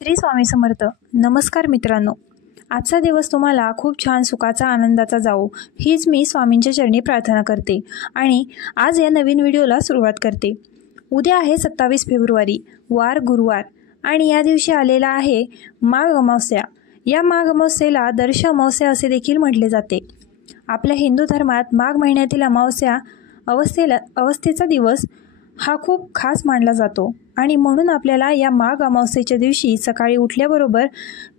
श्री स्वामी समर्थ. नमस्कार मित्रांनो, आजचा दिवस तुम्हाला खूप छान सुखाचा आनंदाचा जावो हीच मी स्वामींच्या चरणी प्रार्थना करते आणि आज या नवीन व्हिडिओला सुरुवात करते. उद्या आहे 27 फेब्रुवारी, वार गुरुवार आणि या दिवशी आलेला आहे माघ अमावस्या. या माघ अमावस्येला दर्श अमावस्या असे देखील म्हटले जाते. आपल्या हिंदू धर्मात माघ महिन्यातील अवस्थेचा दिवस हा खूप खास मानला जातो आणि म्हणून आपल्याला या माघ अमावस्येच्या दिवशी सकाळी उठल्याबरोबर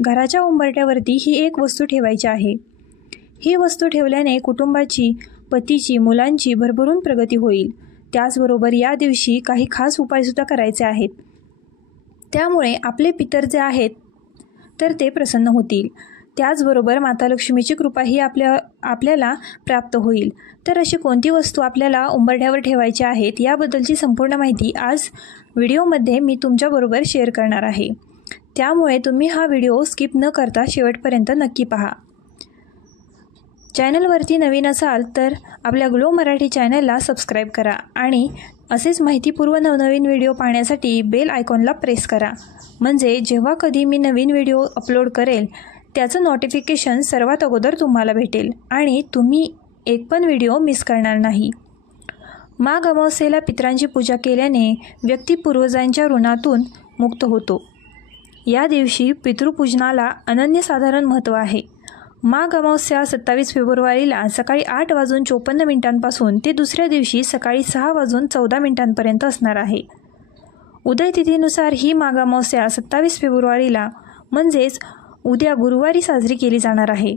घराच्या उंबरठ्यावरती ही एक वस्तू ठेवायची आहे. ही वस्तू ठेवल्याने कुटुंबाची, पतीची, मुलांची भरभरून प्रगती होईल. त्याचबरोबर या दिवशी काही खास उपायसुद्धा करायचे आहेत. त्यामुळे आपले पितर जे आहेत तर ते प्रसन्न होतील. त्याचबरोबर माता लक्ष्मीची कृपाही आपल्याला प्राप्त होईल. तर अशी कोणती वस्तू आपल्याला उंबरठ्यावर ठेवायची आहेत याबद्दलची संपूर्ण माहिती आज व्हिडिओमध्ये मी तुमच्याबरोबर शेअर करणार आहे. त्यामुळे तुम्ही हा व्हिडिओ स्किप न करता शेवटपर्यंत नक्की पहा. चॅनलवरती नवीन असाल तर आपल्या ग्लो मराठी चॅनलला सबस्क्राईब करा आणि असेच माहितीपूर्व नवनवीन व्हिडिओ पाहण्यासाठी बेल आयकॉनला प्रेस करा. म्हणजे जेव्हा कधी मी नवीन व्हिडिओ अपलोड करेल त्याचं नोटिफिकेशन सर्वात अगोदर तुम्हाला भेटेल आणि तुम्ही एक पण व्हिडिओ मिस करणार नाही. माघ अमावस्येला पितरांची पूजा केल्याने व्यक्ती पूर्वजांच्या ऋणातून मुक्त होतो. या दिवशी पितृपूजनाला अनन्यसाधारण महत्त्व आहे. माघ अमावस्या 27 फेब्रुवारीला सकाळी 8:54 ते दुसऱ्या दिवशी सकाळी 6:14 असणार आहे. उदय तिथीनुसार ही माघ अमावस्या 27 फेब्रुवारीला म्हणजेच उद्या गुरुवारी साजरी केली जाणार आहे.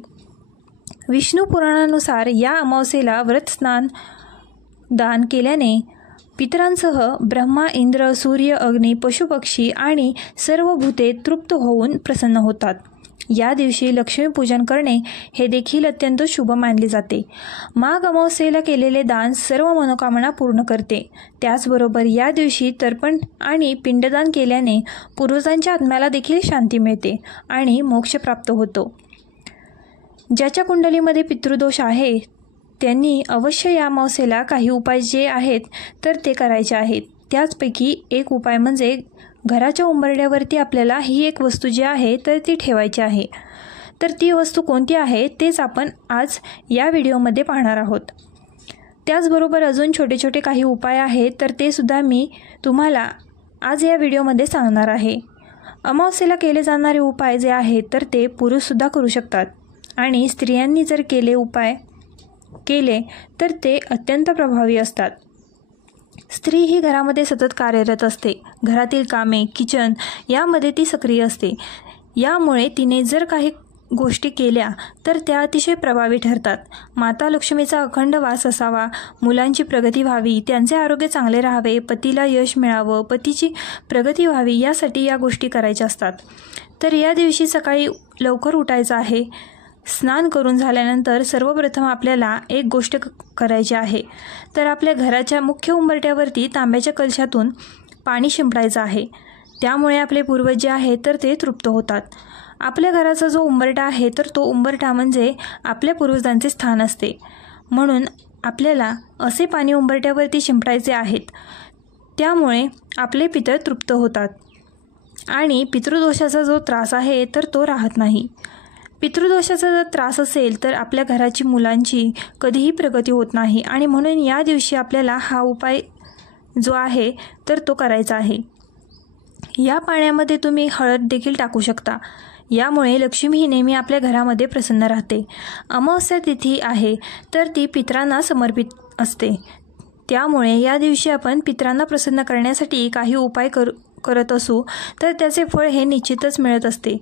विष्णू पुराणानुसार या अमावस्येला व्रत स्नान दान केल्याने पितरांसह ब्रह्मा, इंद्र, सूर्य, अग्नी, पशुपक्षी आणि सर्व भूते तृप्त होऊन प्रसन्न होतात. या दिवशी लक्ष्मीपूजन करणे हे देखील अत्यंत शुभ मानले जाते. माघ अमावस्येला केलेले दान सर्व मनोकामना पूर्ण करते. त्याचबरोबर या दिवशी तर्पण आणि पिंडदान केल्याने पूर्वजांच्या आत्म्याला देखील शांती मिळते आणि मोक्ष प्राप्त होतो. ज्याच्या कुंडलीमध्ये पितृदोष आहे त्यांनी अवश्य या अमावस्येला काही उपाय जे आहेत तर ते करायचे आहेत. त्याचपैकी एक उपाय म्हणजे घराच्या उंबरठ्यावरती आपल्याला ही एक वस्तू जी आहे तर ती ठेवायची आहे. तर ती वस्तू कोणती आहे तेच आपण आज या व्हिडिओमध्ये पाहणार आहोत. त्याचबरोबर अजून छोटे छोटे काही उपाय आहेत तर ते सुद्धा मी तुम्हाला आज या व्हिडिओमध्ये सांगणार आहे. अमावस्येला केले जाणारे उपाय जे आहेत तर ते पुरुषसुद्धा करू शकतात आणि स्त्रियांनी जर उपाय केले तर ते अत्यंत प्रभावी असतात. स्त्री ही घरामध्ये सतत कार्यरत असते. घरातील कामे, किचन यामध्ये ती सक्रिय असते. यामुळे तिने जर काही गोष्टी केल्या तर त्या अतिशय प्रभावी ठरतात. माता लक्ष्मीचा अखंड वास असावा, मुलांची प्रगती व्हावी, त्यांचे आरोग्य चांगले राहावे, पतीला यश मिळावं, पतीची प्रगती व्हावी यासाठी या गोष्टी करायच्या असतात. तर या दिवशी सकाळी लवकर उठायचं आहे. स्नान करून झाल्यानंतर सर्वप्रथम आपल्याला एक गोष्ट करायची आहे. तर आपल्या घराच्या मुख्य उंबरठ्यावरती तांब्याच्या कलशातून पाणी शिंपडायचं आहे. त्यामुळे आपले पूर्वज जे आहेत तर ते तृप्त होतात. आपल्या घराचा जो उंबरठा आहे तर तो उंबरठा म्हणजे आपल्या पूर्वजांचे स्थान असते. म्हणून आपल्याला असे पाणी उंबरठ्यावरती शिंपडायचे आहेत. त्यामुळे आपले पितर तृप्त होतात आणि पितृदोषाचा जो त्रास आहे तर तो राहत नाही. पितृदोषाचा जर त्रास असेल तर आपल्या घराची, मुलांची कधीही प्रगती होत नाही आणि म्हणून या दिवशी आपल्याला हा उपाय जो आहे तर तो करायचा आहे. या पाण्यामध्ये तुम्ही हळद देखील टाकू शकता. यामुळे लक्ष्मी ही नेहमी आपल्या घरामध्ये प्रसन्न राहते. अमावस्या तिथी आहे तर ती पितरांना समर्पित असते. त्यामुळे या दिवशी आपण पितरांना प्रसन्न करण्यासाठी काही उपाय करत असू तर त्याचे फळ हे निश्चितच मिळत असते.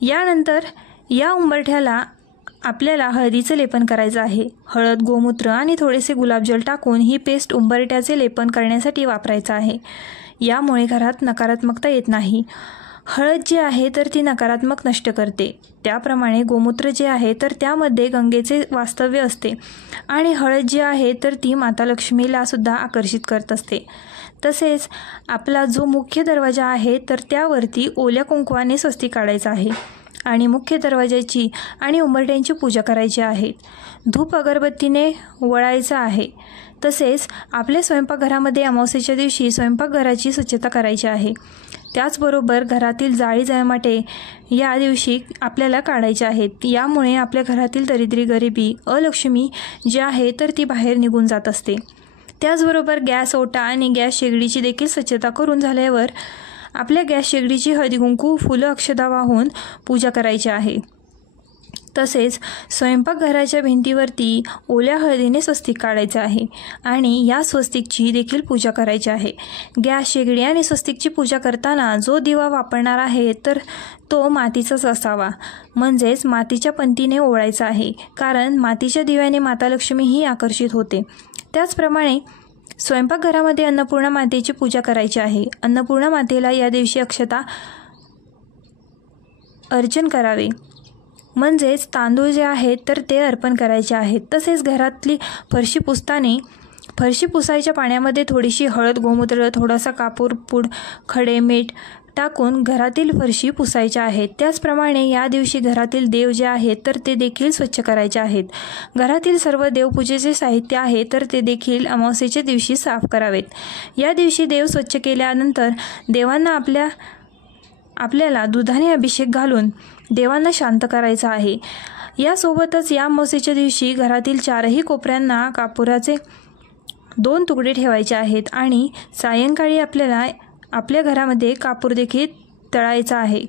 यानंतर या उंबरठ्याला आपल्याला हळदीचं लेपन करायचं आहे. हळद, गोमूत्र आणि थोडेसे गुलाबजल टाकून ही पेस्ट उंबरठ्याचे लेपन करण्यासाठी वापरायचं आहे. यामुळे घरात नकारात्मकता येत नाही. हळद जी आहे तर ती नकारात्मक नष्ट करते. त्याप्रमाणे गोमूत्र जे आहे तर त्यामध्ये गंगेचे वास्तव्य असते आणि हळद जी आहे तर ती माता लक्ष्मीला सुद्धा आकर्षित करत असते. तसेच आपला जो मुख्य दरवाजा आहे तर त्यावरती ओल्या कुंकवाने स्वस्तिक काढायचं आहे आणि मुख्य दरवाजाची आणि उंबरठ्यांची पूजा करायची आहे. धूप अगरबत्तीने वळायचं आहे. तसेच आपल्या स्वयंपाकघरामध्ये अमावस्येच्या दिवशी स्वयंपाकघराची स्वच्छता करायची आहे. त्याचबरोबर घरातील जाळी जळमाटे या दिवशी आपल्याला काढायचे आहेत. यामुळे आपल्या घरातील दरिद्री, गरिबी, अलक्ष्मी जी आहे तर ती बाहेर निघून जात असते. त्याचबरोबर गॅस ओटा आणि गॅस शेगडीची देखील स्वच्छता करून झाल्यावर आपल्या गॅस शेगडीची हळदी कुंकू, फुलं, अक्षता वाहून पूजा करायची आहे. तसेच स्वयंपाकघराच्या भिंतीवरती ओल्या हळदीने स्वस्तिक काढायचं आहे आणि या स्वस्तिकची देखील पूजा करायची आहे. गॅस शेगडी आणि स्वस्तिकची पूजा करताना जो दिवा वापरणार आहे तर तो मातीचाच असावा, म्हणजेच मातीच्या पंतीने ओळायचा आहे, कारण मातीच्या दिव्याने माता लक्ष्मी ही आकर्षित होते. त्याचप्रमाणे स्वयंपाकघरामध्ये अन्नपूर्णा मातेची पूजा करायची आहे. अन्नपूर्णा मातेला या दिवशी अक्षता अर्चन करावे, म्हणजेच तांदूळ जे आहेत तर ते अर्पण करायचे आहेत. तसेच घरातली फरशी फरशी पुसायच्या पाण्यामध्ये थोडीशी हळद, गोमूत्र, थोडासा कापूर, पूड, खडे, मीठ टाकून घरातील फरशी पुसायच्या आहेत. त्याचप्रमाणे या दिवशी घरातील देव जे आहेत तर ते देखील स्वच्छ करायचे आहेत. घरातील सर्व देवपूजेचे साहित्य आहे तर ते देखील अमावस्येच्या दिवशी साफ करावेत. या दिवशी देव स्वच्छ केल्यानंतर देवांना आपल्याला दुधाने अभिषेक घालून देवांना शांत करायचं आहे. यासोबतच या अमावस्येच्या दिवशी घरातील 4ही कोपऱ्यांना कापुराचे 2 तुकडे ठेवायचे आहेत आणि सायंकाळी आपल्याला आपल्या घरामध्ये कापूर देखील तळायचा आहे.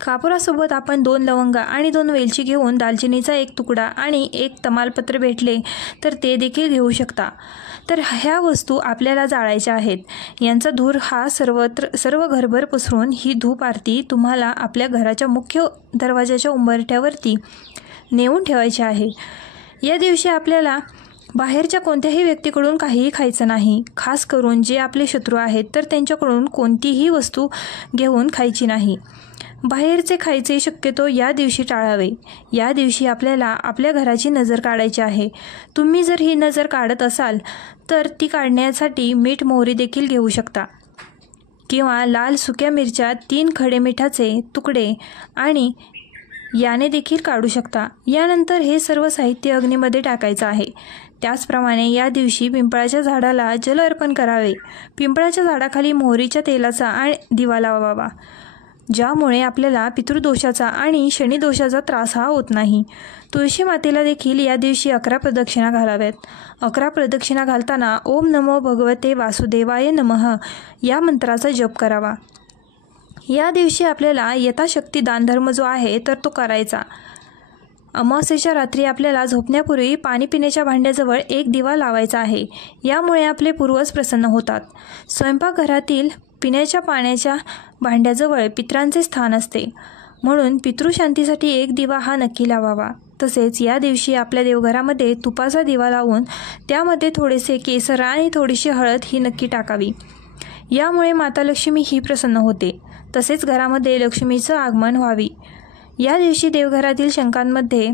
कापुरासोबत आपण 2 लवंगा आणि 2 वेलची घेऊन दालचिनीचा 1 तुकडा आणि 1 तमालपत्र भेटले तर ते देखील घेऊ शकता. तर ह्या वस्तू आपल्याला जाळायच्या आहेत. यांचा धूर हा सर्व घरभर पसरून ही धूप आरती तुम्हाला आपल्या घराच्या मुख्य दरवाजाच्या उंबरठ्यावरती नेऊन ठेवायची आहे. या दिवशी आपल्याला बाहेरच्या कोणत्याही व्यक्तीकडून काहीही खायचं नाही. खास करून जे आपले शत्रू आहेत तर त्यांच्याकडून कोणतीही वस्तू घेऊन खायची नाही. बाहेरचे खायचे शक्यतो या दिवशी टाळावे. या दिवशी आपल्याला आपल्या घराची नजर काढायची आहे. तुम्ही जर ही नजर काढत असाल तर ती काढण्यासाठी मीठ, मोहरी देखील घेऊ शकता किंवा लाल सुक्या मिरच्या, 3 खडे मिठाचे तुकडे आणि याने देखील काढू शकता. यानंतर हे सर्व साहित्य अग्नीमध्ये टाकायचं आहे. त्याचप्रमाणे या दिवशी पिंपळाच्या झाडाला जल अर्पण करावे. पिंपळाच्या झाडाखाली मोहरीच्या तेलाचा दिवा लावावा, ज्यामुळे आपल्याला पितृदोषाचा आणि शनिदोषाचा त्रास हा होत नाही. तुळशी मातेला देखील या दिवशी 11 प्रदक्षिणा घालाव्यात. 11 प्रदक्षिणा घालताना ओम नमो भगवते वासुदेवाय नमः या मंत्राचा जप करावा. या दिवशी आपल्याला यथाशक्ती दानधर्म जो आहे तर तो करायचा. अमावस्येच्या रात्री आपल्याला झोपण्यापूर्वी पाणी पिण्याच्या भांड्याजवळ 1 दिवा लावायचा आहे. यामुळे आपले पूर्वज प्रसन्न होतात. स्वयंपाकघरातील पिण्याच्या पाण्याच्या भांड्याजवळ पितरांचे स्थान असते, म्हणून पितृशांतीसाठी 1 दिवा हा नक्की लावावा. तसेच या दिवशी आपल्या देवघरामध्ये तुपाचा दिवा लावून त्यामध्ये थोडेसे केसर आणि थोडीशी हळद ही नक्की टाकावी. यामुळे माता लक्ष्मी ही प्रसन्न होते. तसेच घरामध्ये लक्ष्मीचं आगमन व्हावी. या दिवशी देवघरातील शंखांमध्ये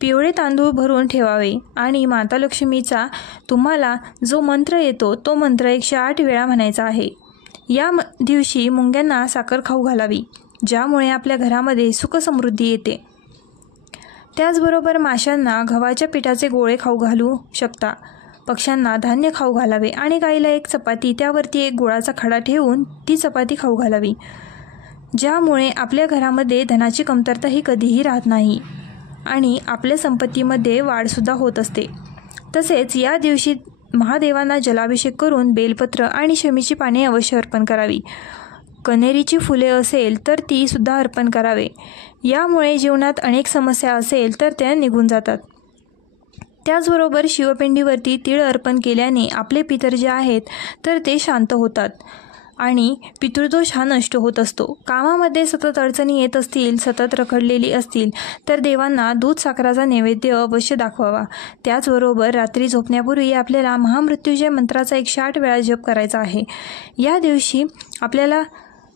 पिवळे तांदूळ भरून ठेवावे आणि माता लक्ष्मीचा तुम्हाला जो मंत्र येतो तो मंत्र 108 वेळा म्हणायचा आहे. या दिवशी मुंग्यांना साखर खाऊ घालावी, ज्यामुळे आपल्या घरामध्ये सुख समृद्धी येते. त्याचबरोबर माशांना गव्हाच्या पिठाचे गोळे खाऊ घालू शकता. पक्ष्यांना धान्य खाऊ घालावे आणि गाईला 1 चपाती, त्यावरती 1 गुळाचा खडा ठेवून ती चपाती खाऊ घालावी, ज्यामुळे आपल्या घरामध्ये धनाची कमतरता ही कधीही राहत नाही आणि आपल्या संपत्तीमध्ये वाढसुद्धा होत असते. तसेच या दिवशी महादेवांना जलाभिषेक करून बेलपत्र आणि शमीची पाने अवश्य अर्पण करावी. कण्हेरीची फुले असेल तर ती सुद्धा अर्पण करावे. यामुळे जीवनात अनेक समस्या असेल तर त्या निघून जातात. त्याचबरोबर शिवपिंडीवरती तीळ अर्पण केल्याने आपले पितर जे आहेत तर ते शांत होतात आणि पितृदोष हा नष्ट होत असतो. कामामध्ये सतत अडचणी येत असतील, सतत रखडलेली असतील तर देवांना दूध साखराचा नैवेद्य अवश्य दाखवावा. त्याचबरोबर रात्री झोपण्यापूर्वी आपल्याला महामृत्युंजय मंत्राचा 108 वेळा जप करायचा आहे. या दिवशी आपल्याला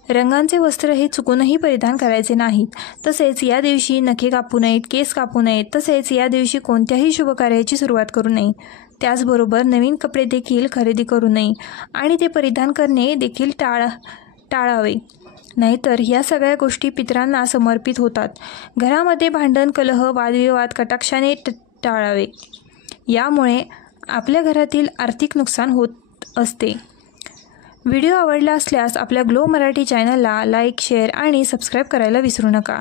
रंगांचे वस्त्र हे चुकूनही परिधान करायचे नाहीत. तसेच या दिवशी नखे कापू नयेत, केस कापू नयेत. तसेच या दिवशी कोणत्याही शुभकार्याची सुरुवात करू नये. त्याचबरोबर नवीन कपडे देखील खरेदी करू नये आणि ते परिधान करणे देखील टाळावे. नाहीतर या सगळ्या गोष्टी पितरांना समर्पित होतात. घरामध्ये भांडण, कलह, वादविवाद कटाक्षाने टाळावे. यामुळे आपल्या घरातील आर्थिक नुकसान होत असते. व्हिडिओ आवडला असल्यास आपल्या ग्लो मराठी चॅनलला लाईक, शेअर आणि सबस्क्राईब करायला विसरू नका.